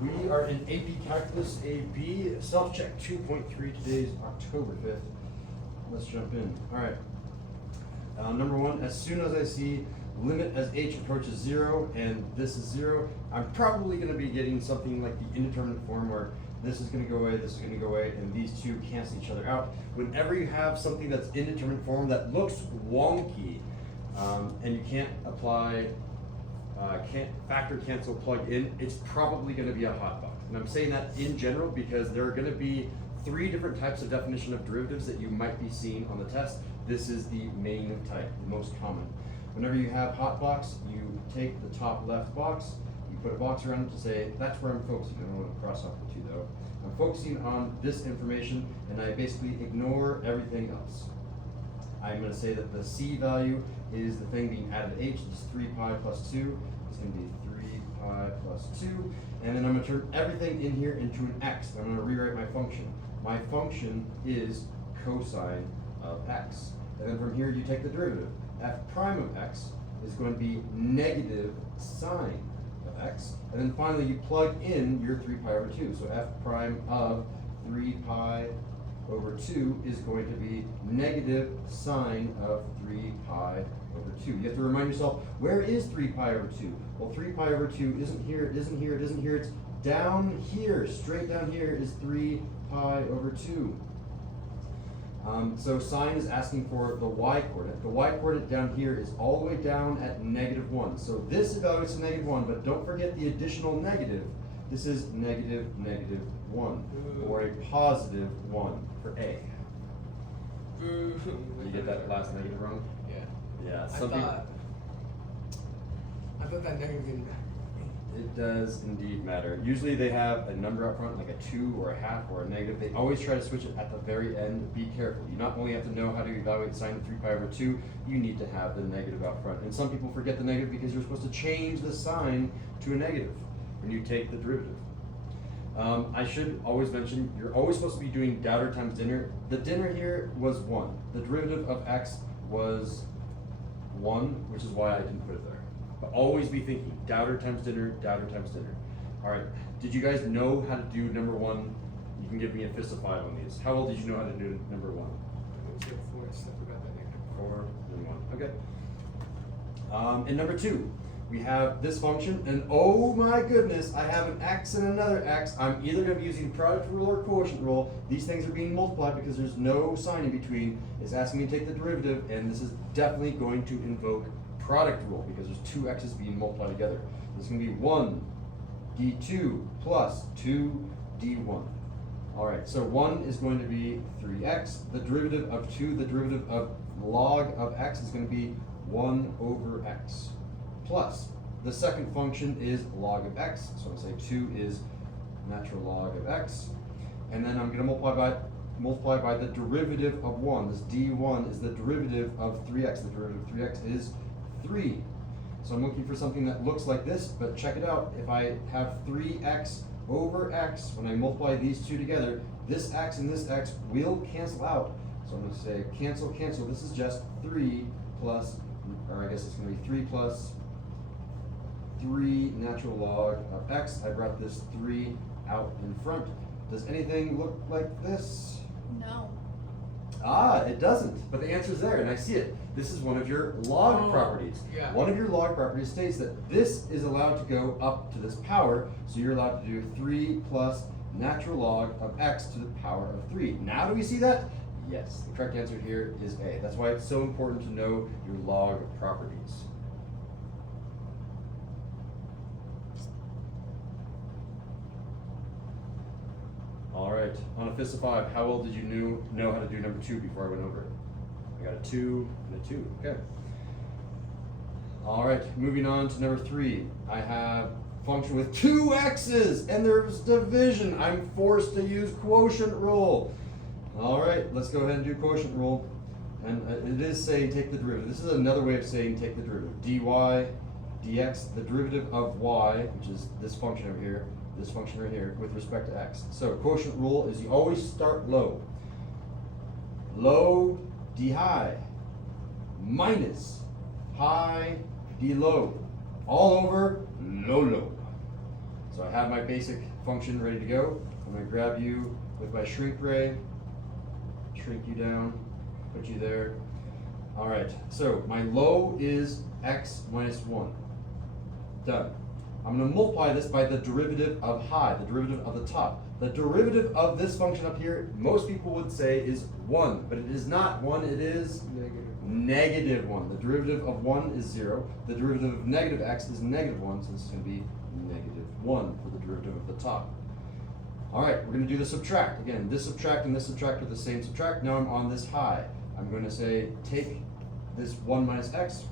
We are in AP Calculus AB, self-check 2.3. Today's October 5th. Let's jump in. All right. Number one, as soon as I see limit as h approaches 0 and this is 0, I'm probably going to be getting something like the indeterminate form where this is going to go away, this is going to go away, and these two cancel each other out. Whenever you have something that's indeterminate form that looks wonky, and you can't apply can't factor, cancel, plug in, it's probably going to be a hot box. And I'm saying that in general because there are going to be 3 different types of definition of derivatives that you might be seeing on the test. This is the main type, the most common. Whenever you have hot box, you take the top left box, you put a box around it to say, that's where I'm focusing. I don't want to cross off the 2 though. I'm focusing on this information and I basically ignore everything else. I'm going to say that the C value is the thing being added to H. It's 3 pi plus 2. It's going to be 3 pi plus 2. And then I'm going to turn everything in here into an X. I'm going to rewrite my function. My function is cosine of X. And then from here you take the derivative. F prime of X is going to be negative sine of X. And then finally you plug in your 3 pi over 2. So F prime of 3 pi over 2 is going to be negative sine of 3 pi over 2. You have to remind yourself, where is 3 pi over 2? Well, 3 pi over 2 isn't here, it isn't here, it isn't here, it's down here. Straight down here is 3 pi over 2. So sine is asking for the y-coordinate. The y-coordinate down here is all the way down at negative 1. So this evaluates to negative 1, but don't forget the additional negative. This is negative 1, or a positive 1 for A. Did you get that last negative wrong? Yeah. Yeah. I thought that negative didn't matter. It does indeed matter. Usually they have a number up front, like a 2 or a half or a negative. They always try to switch it at the very end. Be careful. You not only have to know how to evaluate sine of 3 pi over 2, you need to have the negative out front. And some people forget the negative because you're supposed to change the sign to a negative when you take the derivative. I should always mention, you're always supposed to be doing Dowder times dinner. The dinner here was 1. The derivative of x was 1, which is why I didn't put it there. But always be thinking, Dowder times dinner, Dowder times dinner. All right, did you guys know how to do number 1? You can give me a fist of 5 on these. How well did you know how to do number 1? It was like 4 stuff about that negative. 4 and 1, okay. And number 2. We have this function, and oh my goodness, I have an x and another x. I'm either going to be using product rule or quotient rule. These things are being multiplied because there's no sign in between. It's asking me to take the derivative, and this is definitely going to invoke product rule because there's 2 x's being multiplied together. This is going to be 1 d2 plus 2 d1. All right, so 1 is going to be 3x. The derivative of 2, the derivative of log of x is going to be 1 over x. Plus, the second function is log of x, so I'm going to say 2 is natural log of x, and then I'm going to multiply by the derivative of 1. This d1 is the derivative of 3x. The derivative of 3x is 3. So I'm looking for something that looks like this, but check it out. If I have 3x over x, when I multiply these 2 together, this x and this x will cancel out. So I'm going to say cancel, cancel. This is just 3 plus, or I guess it's going to be 3 plus 3 natural log of x. I brought this 3 out in front. Does anything look like this? No. Ah, it doesn't, but the answer is there, and I see it. This is one of your log properties. Yeah. One of your log properties states that this is allowed to go up to this power, so you're allowed to do 3 plus natural log of x to the power of 3. Now do we see that? Yes, the correct answer here is A. That's why it's so important to know your log properties. All right, on a fist of 5, how well did you know how to do number 2 before I went over it? I got a 2 and a 2, okay. All right, moving on to number 3. I have a function with 2 x's and there's division. I'm forced to use quotient rule. All right, let's go ahead and do quotient rule. And it is saying take the derivative. This is another way of saying take the derivative. dy dx, the derivative of y, which is this function over here, this function right here, with respect to x. So quotient rule is you always start low. Low d high minus high d low, all over low low. So I have my basic function ready to go. I'm going to grab you with my shrink ray, shrink you down, put you there. All right, so my low is x minus 1. Done. I'm going to multiply this by the derivative of high, the derivative of the top. The derivative of this function up here, most people would say is 1, but it is not 1, it is negative 1. The derivative of 1 is 0. The derivative of negative x is negative 1, so this is going to be negative 1 for the derivative of the top. All right, we're going to do the subtract. Again, this subtract and this subtract are the same subtract. Now I'm on this high. I'm going to say take this 1 minus x,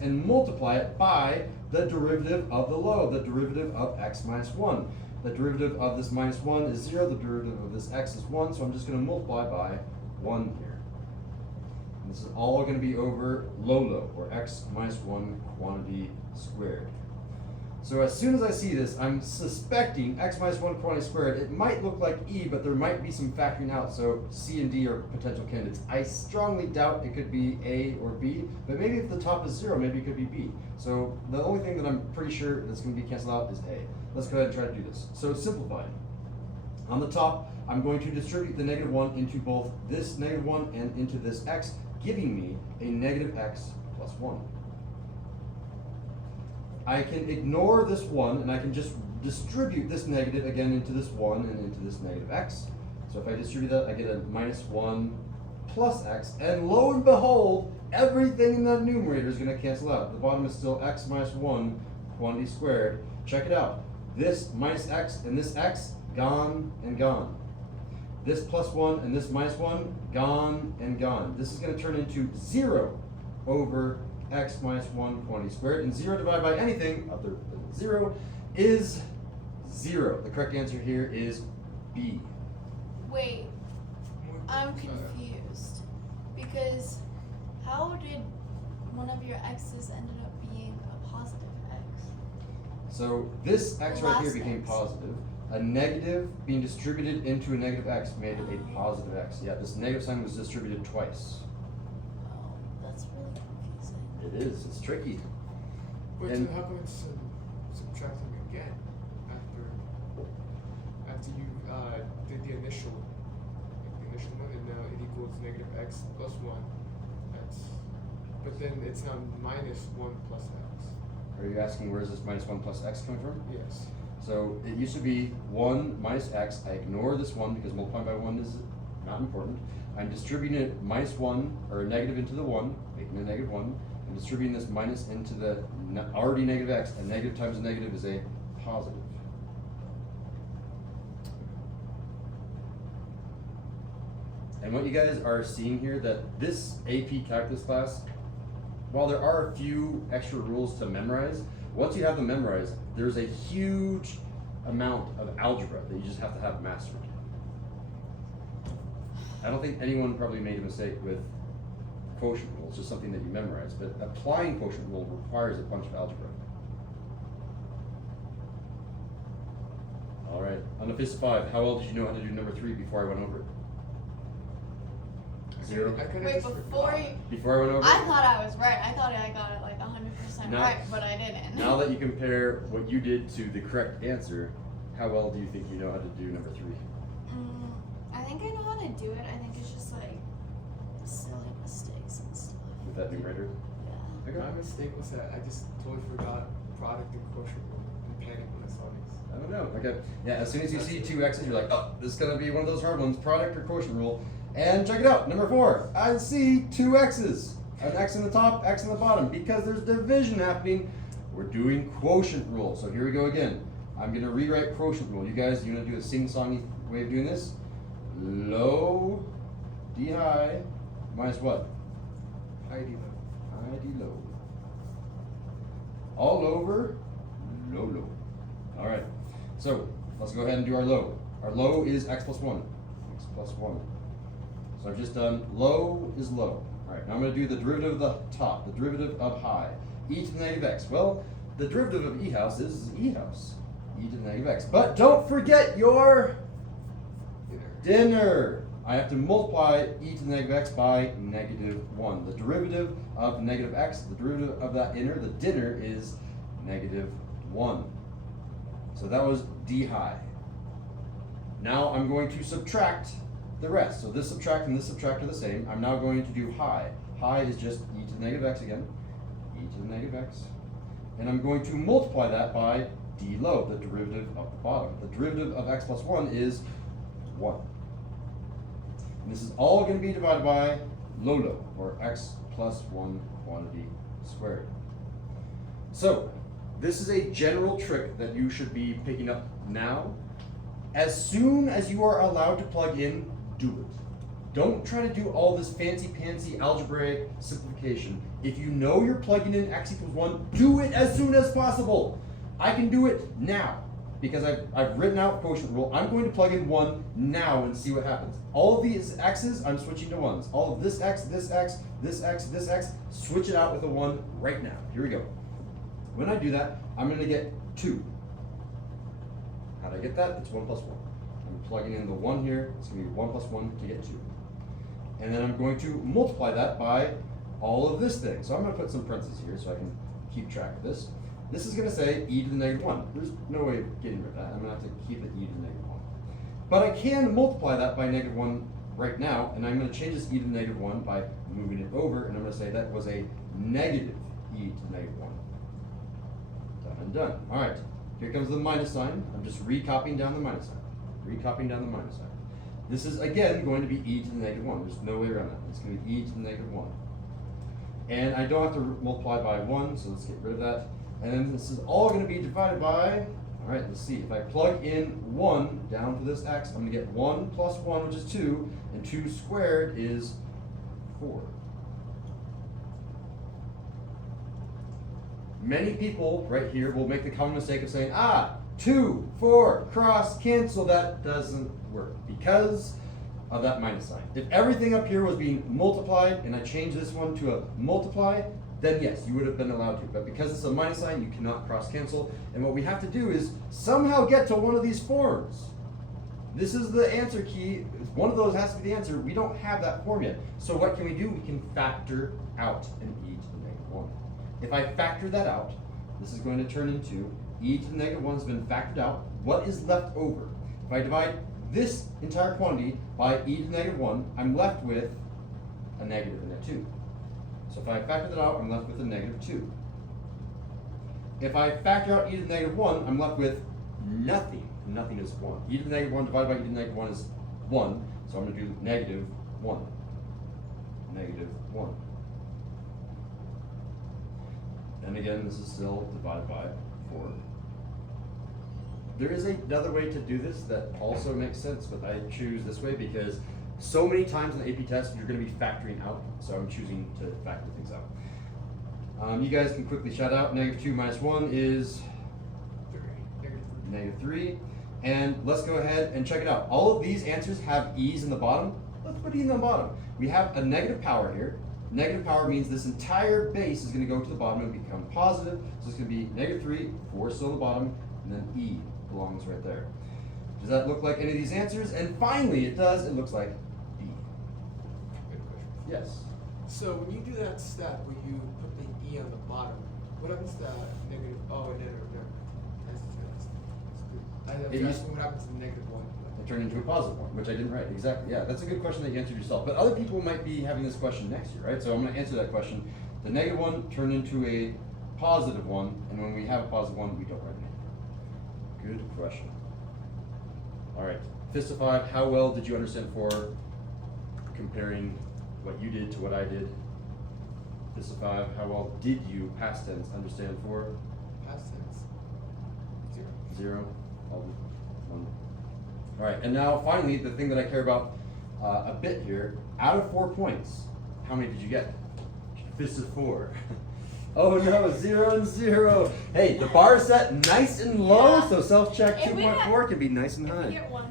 and multiply it by the derivative of the low, the derivative of x minus 1. The derivative of this minus 1 is 0, the derivative of this x is 1, so I'm just going to multiply by 1 here. And this is all going to be over low, or x minus 1 quantity squared. So as soon as I see this, I'm suspecting x minus 1 quantity squared. It might look like e, but there might be some factoring out, so C and D are potential candidates. I strongly doubt it could be A or B, but maybe if the top is 0, maybe it could be B. So the only thing that I'm pretty sure that's going to be canceled out is A. Let's go ahead and try to do this. So simplifying. On the top, I'm going to distribute the negative 1 into both this negative 1 and into this x, giving me a negative x plus 1. I can ignore this 1 and I can just distribute this negative again into this 1 and into this negative x. So if I distribute that, I get a minus 1 plus x, and lo and behold, everything in the numerator is going to cancel out. The bottom is still x minus 1 quantity squared. Check it out. This minus x and this x, gone and gone. This plus 1 and this minus 1, gone and gone. This is going to turn into 0 over x minus 1 quantity squared, and 0 divided by anything other than 0 is 0. The correct answer here is B. Wait, I'm confused. Because how did one of your x's ended up being a positive x? So this x right here Last became x. positive. A negative being distributed into a negative x made it a positive x. Yeah, this negative sign was distributed twice. Oh, that's really confusing. It is. It's tricky. But And- so how come it's subtracting again after you did the initial one, and now it equals negative x plus 1. But then it's now minus 1 plus x. Are you asking where is this minus 1 plus x coming from? Yes. So it used to be 1 minus x. I ignore this 1 because multiplying by 1 is not important. I'm distributing it minus 1, or a negative into the 1, making a negative 1. I'm distributing this minus into the already negative x. A negative times a negative is a positive. And what you guys are seeing here, that this AP Calculus class, while there are a few extra rules to memorize, once you have them memorized, there's a huge amount of algebra that you just have to have mastered. I don't think anyone probably made a mistake with quotient rule. It's just something that you memorize, but applying quotient rule requires a bunch of algebra. All right, on the fist of 5, how well did you know how to do number 3 before I went over it? 0? I kinda Wait, just before forgot. you, Before I went over I it? thought I was right. I thought I got it like 100% Now- right, but I didn't. Now that you compare what you did to the correct answer, how well do you think you know how to do number 3? I think I know how to do it. I think it's just like silly mistakes and stuff. With that numerator? Yeah. Okay. My mistake was that I just totally forgot product and quotient rule and panicked when I saw these. I don't know. Okay. Yeah, as soon as you see 2 x's, you're like, oh, this is going to be one of those hard ones, product or quotient rule. And check it out, number 4. I see 2 x's. An x in the top, x in the bottom. Because there's division happening, we're doing quotient rule. So here we go again. I'm going to rewrite quotient rule. You guys, you want to do a sing-songy way of doing this? Low, D high, minus what? ID low. High D low. All over, low low. All right. So let's go ahead and do our low. Our low is x plus 1. X plus 1. So I've just done low is low. All right. Now I'm going to do the derivative of the top, the derivative of high. E to the negative x. Well, the derivative of e house is e house. E to the negative x. But don't forget your dinner. I have to multiply e to the negative x by negative 1. The derivative of negative x, the derivative of that inner, the dinner, is negative 1. So that was d high. Now I'm going to subtract the rest. So this subtract and this subtract are the same. I'm now going to do high. High is just e to the negative x again, e to the negative x. And I'm going to multiply that by d low, the derivative of the bottom. The derivative of x plus 1 is 1. And this is all going to be divided by low, or x plus 1 quantity squared. So this is a general trick that you should be picking up now. As soon as you are allowed to plug in, do it. Don't try to do all this fancy-pantsy algebraic simplification. If you know you're plugging in x equals 1, do it as soon as possible. I can do it now because I've written out quotient rule. I'm going to plug in 1 now and see what happens. All of these x's, I'm switching to 1s. All of this x, this x, this x, this x, switch it out with a 1 right now. Here we go. When I do that, I'm going to get 2. How did I get that? It's 1 plus 1. I'm plugging in the 1 here. It's going to be 1 plus 1 to get 2. And then I'm going to multiply that by all of this thing. So I'm going to put some parentheses here so I can keep track of this. This is going to say e to the negative 1. There's no way of getting rid of that. I'm going to have to keep it e to the negative 1. But I can multiply that by negative 1 right now, and I'm going to change this e to the negative 1 by moving it over, and I'm going to say that was a negative e to the negative 1. Done and done. All right, here comes the minus sign. I'm just recopying down the minus sign. Recopying down the minus sign. This is, again, going to be e to the negative 1. There's no way around that. It's going to be e to the negative 1. And I don't have to multiply by 1, so let's get rid of that. And then this is all going to be divided by, all right, let's see. If I plug in 1 down to this x, I'm going to get 1 plus 1, which is 2, and 2 squared is 4. Many people right here will make the common mistake of saying, 2, 4, cross, cancel. That doesn't work because of that minus sign. If everything up here was being multiplied and I changed this one to a multiply, then yes, you would have been allowed to. But because it's a minus sign, you cannot cross cancel. And what we have to do is somehow get to one of these forms. This is the answer key. One of those has to be the answer. We don't have that form yet. So what can we do? We can factor out an e to the negative 1. If I factor that out, this is going to turn into e to the negative 1 has been factored out. What is left over? If I divide this entire quantity by e to the negative 1, I'm left with a negative in it too. So if I factor that out, I'm left with a negative 2. If I factor out e to the negative 1, I'm left with nothing. Nothing is 1. E to the negative 1 divided by e to the negative 1 is 1. So I'm going to do negative 1. Negative 1. And again, this is still divided by 4. There is another way to do this that also makes sense, but I choose this way because so many times in the AP test you're going to be factoring out, so I'm choosing to factor things out. You guys can quickly shout out, negative 2 minus 1 is 3. negative 3. And let's go ahead and check it out. All of these answers have e's in the bottom. Let's put e in the bottom. We have a negative power here. Negative power means this entire base is going to go to the bottom and become positive. So it's going to be negative 3, 4 still at the bottom, and then e belongs right there. Does that look like any of these answers? And finally, it does. It looks like B. Good question. Yes. So when you do that step where you put the e on the bottom, what happens to negative? Oh, no. That's good. I was asking what happens to the negative 1. It turned into a positive one, which I didn't write. Exactly. Yeah, that's a good question that you answered yourself. But other people might be having this question next year, right? So I'm going to answer that question. The negative 1 turned into a positive 1, and when we have a positive 1, we don't write it. Good question. All right. Fist of 5, how well did you understand 4 comparing what you did to what I did? Fist of 5, how well did you, past tense, understand 4? Past tense. 0. All 1. All right, and now finally, the thing that I care about a bit here, out of 4 points, how many did you get? Fist of 4. Oh no, 0 and 0. Hey, the bar is set nice and low, Yeah. so self-check If we 2.4 can be nice and If we high. get 1